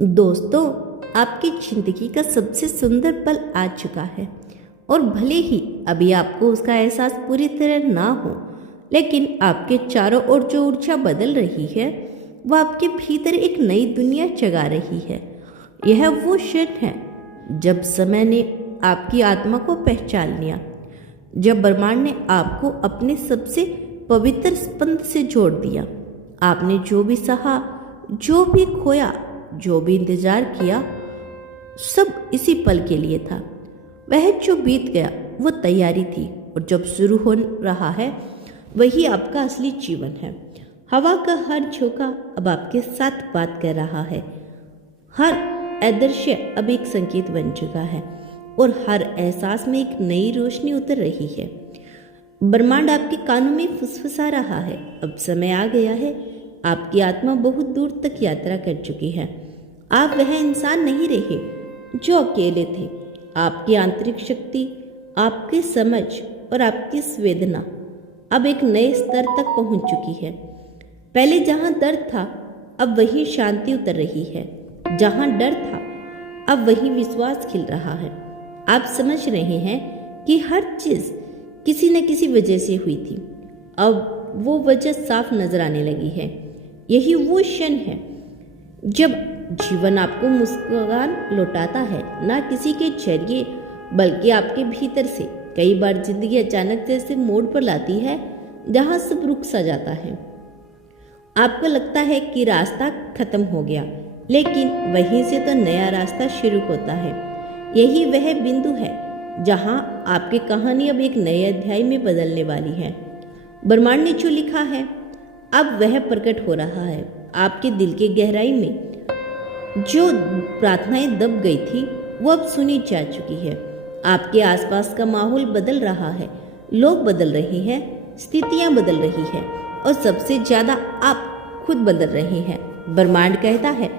दोस्तों, आपकी जिंदगी का सबसे सुंदर पल आ चुका है और भले ही अभी आपको उसका एहसास पूरी तरह ना हो, लेकिन आपके चारों ओर जो ऊर्जा बदल रही है वह आपके भीतर एक नई दुनिया जगा रही है। यह वो क्षण है जब समय ने आपकी आत्मा को पहचान लिया, जब ब्रह्मांड ने आपको अपने सबसे पवित्र स्पंद से जोड़ दिया। आपने जो भी सहा, जो भी खोया, जो भी इंतजार किया, सब इसी पल के लिए था। वह जो बीत गया वो तैयारी थी, और जब शुरू हो रहा है वही आपका असली जीवन है। हवा का हर झोंका अब आपके साथ बात कर रहा है। हर अदृश्य अब एक संकेत बन चुका है और हर एहसास में एक नई रोशनी उतर रही है। ब्रह्मांड आपके कानों में फुसफुसा रहा है, अब समय आ गया है। आपकी आत्मा बहुत दूर तक यात्रा कर चुकी है। आप वह इंसान नहीं रहे जो अकेले थे। आपकी आंतरिक शक्ति, आपकी समझ और आपकी संवेदना अब एक नए स्तर तक पहुंच चुकी है। पहले जहां दर्द था, अब वही शांति उतर रही है। जहां डर था, अब वही विश्वास खिल रहा है। आप समझ रहे हैं कि हर चीज किसी न किसी वजह से हुई थी। अब वो वजह साफ नजर आने लगी है। यही वो क्षण है जब जीवन आपको मुस्कुरान लौटाता है, ना किसी के जरिए बल्कि आपके भीतर से। कई बार जिंदगी अचानक जैसे मोड़ पर लाती है जहां सब रुक सा जाता है। आपको लगता है कि रास्ता खत्म हो गया, लेकिन वहीं से तो नया रास्ता शुरू होता है। यही वह बिंदु है जहां आपकी कहानी अब एक नए अध्याय में बदलने वाली है। ब्रह्मांड ने जो लिखा है अब वह प्रकट हो रहा है। आपके दिल की गहराई में जो प्रार्थनाएं दब गई थी वो अब सुनी जा चुकी है। आपके आसपास का माहौल बदल रहा है, लोग बदल रहे हैं, स्थितियां बदल रही है और सबसे ज्यादा आप खुद बदल रहे हैं। ब्रह्मांड कहता है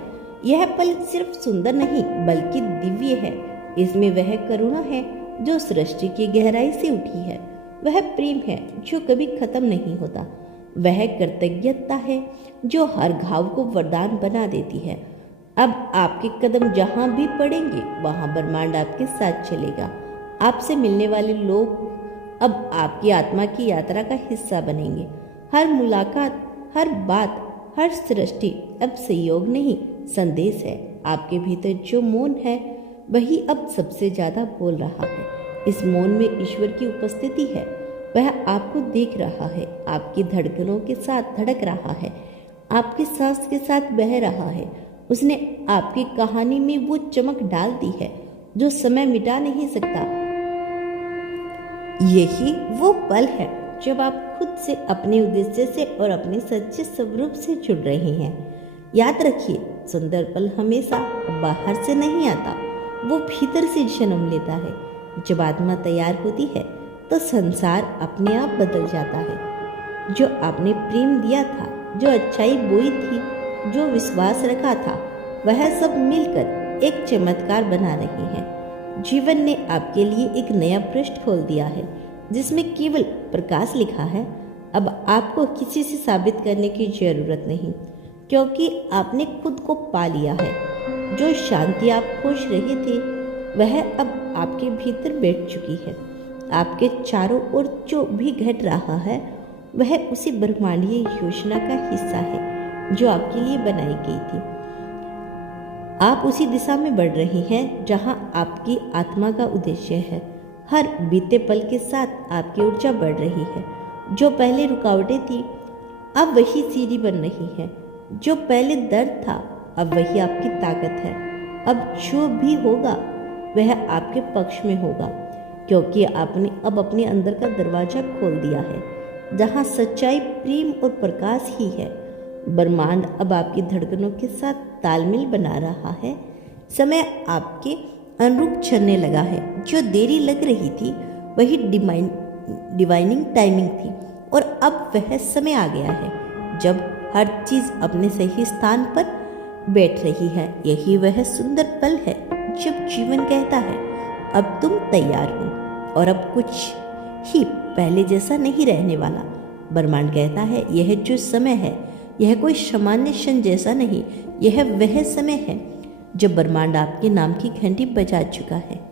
यह पल सिर्फ सुंदर नहीं बल्कि दिव्य है। इसमें वह करुणा है जो सृष्टि की गहराई से उठी है। वह प्रेम है जो कभी खत्म नहीं होता। वह कृतज्ञता है जो हर घाव को वरदान बना देती है। अब आपके कदम जहां भी पड़ेंगे वहां ब्रह्मांड आपके साथ चलेगा। आपसे मिलने वाले लोग अब आपकी आत्मा की यात्रा का हिस्सा बनेंगे। हर मुलाकात, हर बात, हर सृष्टि अब सहयोग नहीं संदेश है। आपके भीतर जो मौन है वही अब सबसे ज्यादा बोल रहा है। इस मौन में ईश्वर की उपस्थिति है। वह आपको देख रहा है, आपकी धड़कनों के साथ धड़क रहा है, आपकी सांस के साथ बह रहा है। उसने आपकी कहानी में वो चमक डाल दी है जो समय मिटा नहीं सकता। यही वो पल है जब आप खुद से, अपने उद्देश्य से और अपने सच्चे स्वरूप से जुड़ रहे हैं। याद रखिए, सुंदर पल हमेशा बाहर से नहीं आता, वो भीतर से जन्म लेता है। जब आत्मा तैयार होती है तो संसार अपने आप बदल जाता है। जो आपने प्रेम दिया था, जो अच्छाई बोई थी, जो विश्वास रखा था, वह सब मिलकर एक चमत्कार बना रही है। जीवन ने आपके लिए एक नया पृष्ठ खोल दिया है जिसमें केवल प्रकाश लिखा है। अब आपको किसी से साबित करने की जरूरत नहीं, क्योंकि आपने खुद को पा लिया है। जो शांति आप खोज रहे थे वह अब आपके भीतर बैठ चुकी है। आपके चारों ओर जो भी घट रहा है वह उसी ब्रह्मांडीय योजना का हिस्सा है जो आपके लिए बनाई गई थी। आप उसी दिशा में बढ़ रही हैं जहां आपकी आत्मा का उद्देश्य है। हर बीते पल के साथ आपकी ऊर्जा बढ़ रही है। जो पहले रुकावटें थी अब वही सीढ़ी बन रही है। जो पहले दर्द था अब वही आपकी ताकत है। अब जो भी होगा वह आपके पक्ष में होगा, क्योंकि आपने अब अपने अंदर का दरवाजा खोल दिया है जहां सच्चाई, प्रेम और प्रकाश ही है। ब्रह्मांड अब आपकी धड़कनों के साथ तालमेल बना रहा है। समय आपके अनुरूप चलने लगा है। जो देरी लग रही थी वही डिवाइनिंग टाइमिंग थी, और अब वह समय आ गया है जब हर चीज अपने सही स्थान पर बैठ रही है। यही वह सुंदर पल है जब जीवन कहता है अब तुम तैयार हो, और अब कुछ ही पहले जैसा नहीं रहने वाला। ब्रह्मांड कहता है यह जो समय है यह कोई सामान्य क्षण जैसा नहीं, यह वह समय है जब ब्रह्मांड आपके नाम की घंटी बजा चुका है।